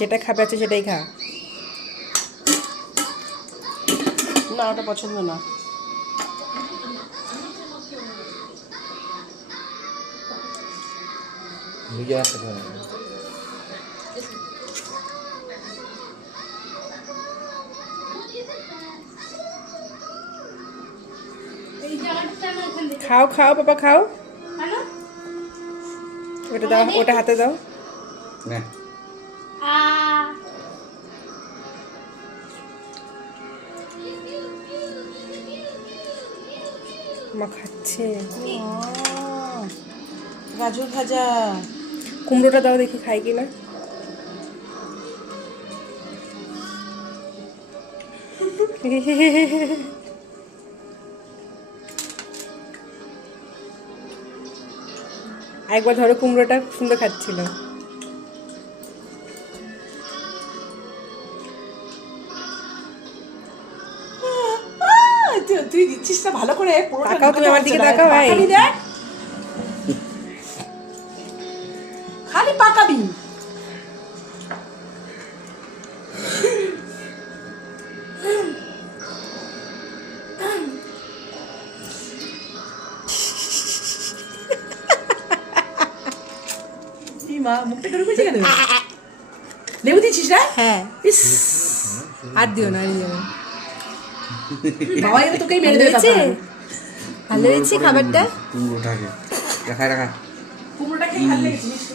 যেটা খাবে আছে সেটাই খা। না ওটা পছন্দ না। খাও খাও বাবা খাও। ওটা দাও, ওটা হাতে দাও। মা খাচ্ছে। গাজর ভাজা। কুমড়োটা দাও দেখি খাই কিনা। একবার ধরো, কুমড়োটা খুব সুন্দর খাচ্ছিল। তুই দিচ্ছিস না ভালো করে। তাকাও, তুমি আমার দিকে তাকাও। ভাই খালি পাকাবি। মা মুখটা করে করেছে কেন? লেবু দিচ্ছিস না? হ্যাঁ। ইস আর দিও না, আর দিও না। বাবা এবার তোকেই মেরে দেবে। ভালো হয়েছে খাবারটা। কুমড়োটাকে রাখা কুমড়োটাকে ভালো লেগেছে।